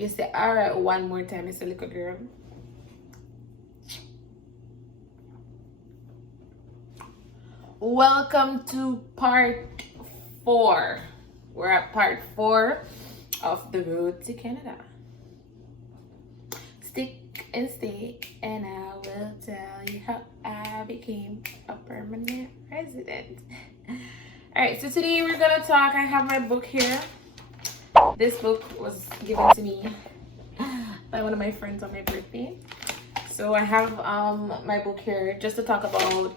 you say all right one more time, it's a little girl. Welcome to part 4. We're at part 4 of the road to Canada. Stick and stick, and I will tell you how I became a permanent resident. All right, so today we're gonna talk. I have my book here. This book was given to me by one of my friends on my birthday. So I have my book here just to talk about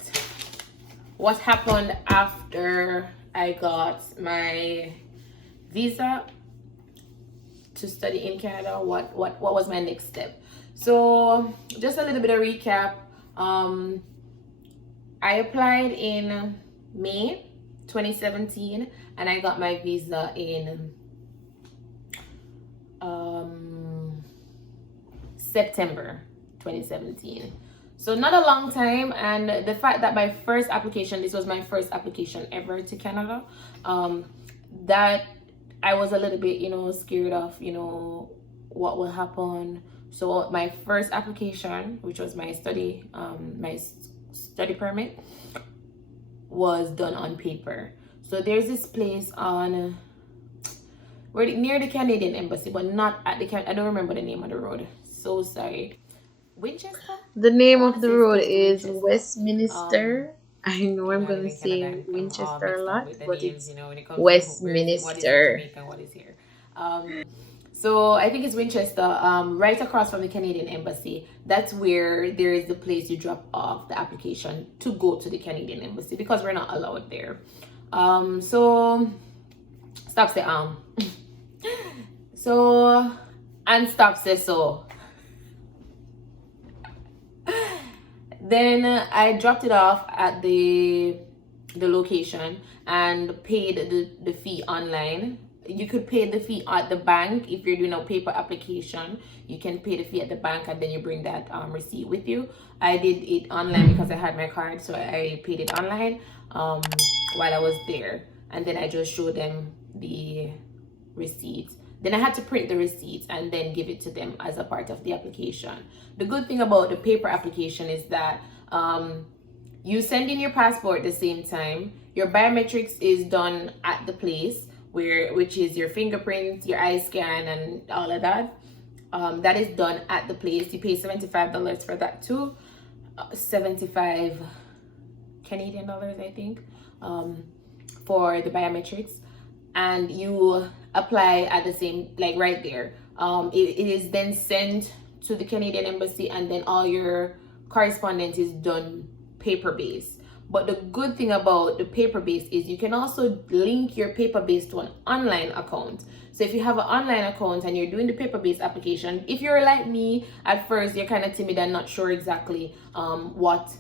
what happened after I got my visa to study in Canada. What was my next step? So just a little bit of recap. I applied in May 2017 and I got my visa in September 2017. So not a long time, and the fact that my first application, this was my first application ever to Canada, that I was a little bit, scared of, what will happen. So my first application, which was my study permit, was done on paper. So there's this place on near the Canadian Embassy, but not at the I don't remember the name of the road. So sorry. Winchester? The name of the road is Westminster. I know I'm going to say Winchester a lot, but it's Westminster. What is here? So I think it's Winchester, right across from the Canadian Embassy. That's where there is the place you drop off the application to go to the Canadian Embassy, because we're not allowed there. So stop say so and stop say so. Then I dropped it off at the location and paid the fee online. You could pay the fee at the bank if you're doing a paper application. You can pay the fee at the bank and then you bring that receipt with you. I did it online because I had my card, so I paid it online while I was there, and then I just showed them the receipts. Then I had to print the receipts and then give it to them as a part of the application. The good thing about the paper application is that you send in your passport at the same time. Your biometrics is done at the place, which is your fingerprints, your eye scan, and all of that. That is done at the place. You pay $75 for that too. 75 Canadian dollars, I think, for the biometrics. And you apply at the same, like right there. It is then sent to the Canadian Embassy, and then all your correspondence is done paper-based. But the good thing about the paper-based is you can also link your paper-based to an online account. So if you have an online account and you're doing the paper-based application, if you're like me, at first you're kind of timid and not sure exactly what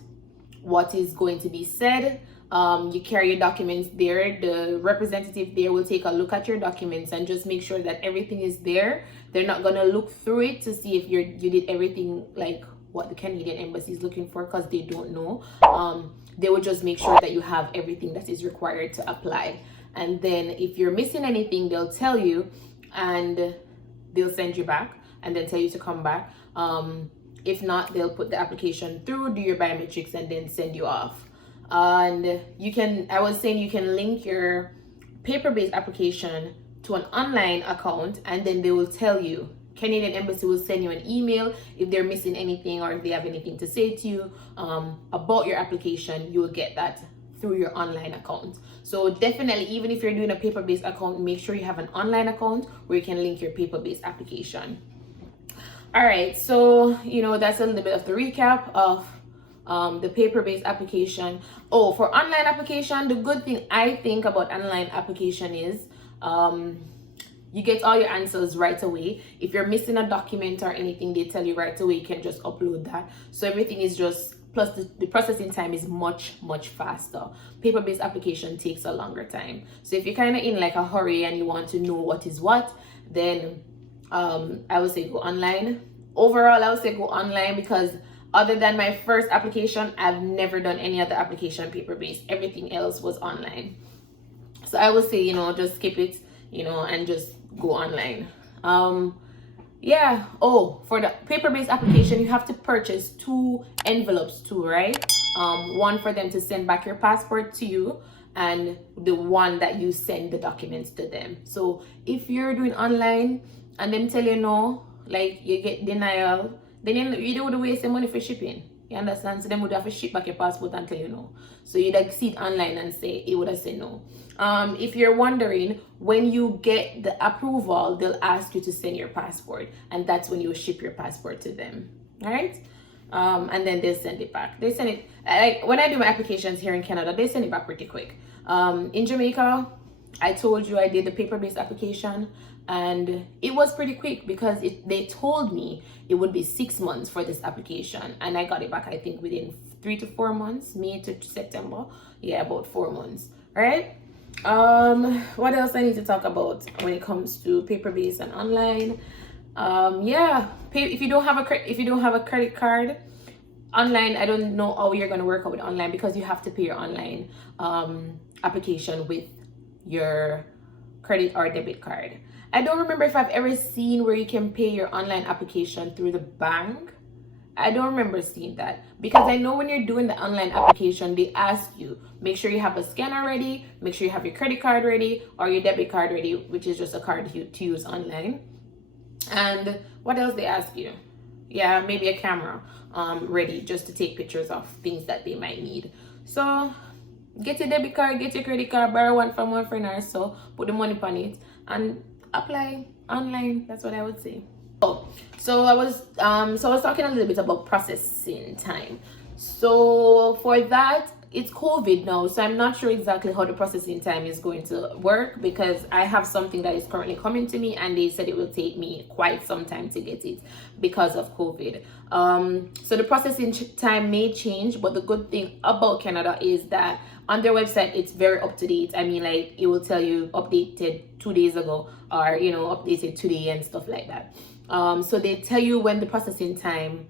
is going to be said. You carry your documents there. The representative there will take a look at your documents and just make sure that everything is there. They're not gonna look through it to see if you did everything like what the Canadian Embassy is looking for, because they don't know. They will just make sure that you have everything that is required to apply. And then if you're missing anything, they'll tell you and they'll send you back and then tell you to come back. If not, they'll put the application through, do your biometrics, and then send you off. And I was saying you can link your paper-based application to an online account, and then they will tell you. Canadian Embassy will send you an email if they're missing anything or if they have anything to say to you about your application. You will get that through your online account. So definitely, even if you're doing a paper-based account, make sure you have an online account where you can link your paper-based application. All right, so that's a little bit of the recap of the paper-based application. For online application, the good thing I think about online application is you get all your answers right away. If you're missing a document or anything, they tell you right away. You can just upload that. So everything is just, plus the processing time is much faster. Paper-based application takes a longer time. So if you're kind of in like a hurry and you want to know what is what, then I would say go online. Overall, I would say go online, because other than my first application, I've never done any other application paper-based. Everything else was online. So I would say, just skip it, and just go online. yeah. Oh, for the paper-based application, you have to purchase 2 envelopes too, right? One for them to send back your passport to you, and the one that you send the documents to them. So if you're doing online and them tell you no, like you get denial, then you don't waste your money for shipping. You understand? So them would have to ship back your passport and tell you no. So you'd like see it online and say it would have said no. If you're wondering, when you get the approval, they'll ask you to send your passport, and that's when you ship your passport to them. All right. And then they'll send it back. They send it, like when I do my applications here in Canada, they send it back pretty quick. In Jamaica, I told you I did the paper-based application, and it was pretty quick because they told me it would be 6 months for this application, and I got it back, I think, within 3 to 4 months, May to September. Yeah, about 4 months. All right. What else I need to talk about when it comes to paper-based and online? Yeah, if you don't have a credit card online, I don't know how you're going to work out with online, because you have to pay your online application with your credit or debit card. I don't remember if I've ever seen where you can pay your online application through the bank. I don't remember seeing that, because I know when you're doing the online application, they ask you, make sure you have a scanner ready, make sure you have your credit card ready or your debit card ready, which is just a card to use online. And what else they ask you? Yeah, maybe a camera ready, just to take pictures of things that they might need. So get your debit card, get your credit card, borrow one from one friend or so, put the money on it and apply online. That's what I would say. So I was talking a little bit about processing time. So for that, it's COVID now, so I'm not sure exactly how the processing time is going to work, because I have something that is currently coming to me, and they said it will take me quite some time to get it because of COVID. So the processing time may change, but the good thing about Canada is that on their website it's very up to date. I mean, like, it will tell you updated 2 days ago, or updated today and stuff like that. So they tell you when the processing time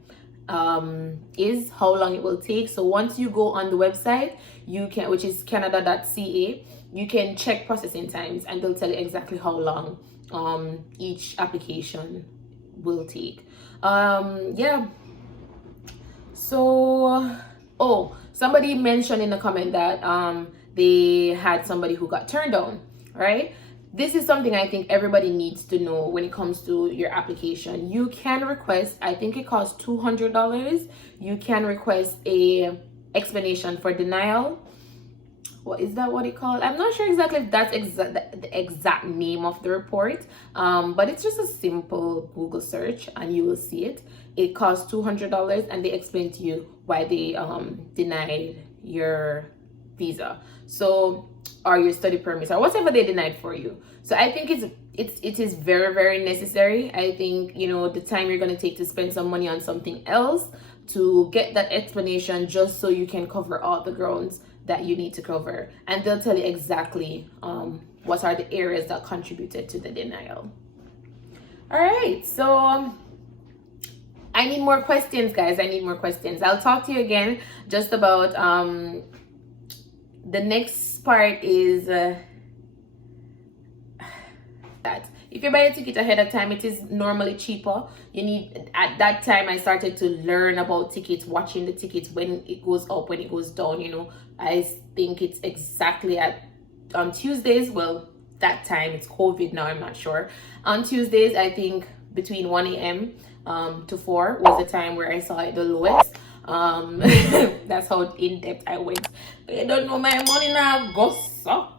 is, how long it will take. So once you go on the website, you can, which is canada.ca, you can check processing times, and they'll tell you exactly how long each application will take. Yeah. So somebody mentioned in the comment that they had somebody who got turned down, right? This is something I think everybody needs to know when it comes to your application. You can request, I think it costs $200. You can request a explanation for denial. What is that, what it called? I'm not sure exactly if that's the exact name of the report, but it's just a simple Google search and you will see it. It costs $200, and they explain to you why they denied your visa, so, or your study permit, or whatever they denied for you. So I think it is very, very necessary. I think, the time you're going to take to spend some money on something else to get that explanation, just so you can cover all the grounds that you need to cover, and they'll tell you exactly what are the areas that contributed to the denial. All right, so I need more questions, guys. I need more questions. I'll talk to you again just about the next part is that if you buy a ticket ahead of time, it is normally cheaper. At that time, I started to learn about tickets, watching the tickets, when it goes up, when it goes down. I think it's exactly on Tuesdays. Well, that time, it's COVID now, I'm not sure. On Tuesdays, I think between 1 a.m. To 4 was the time where I saw it the lowest. That's how in depth I went. But you don't know my money now, go suck.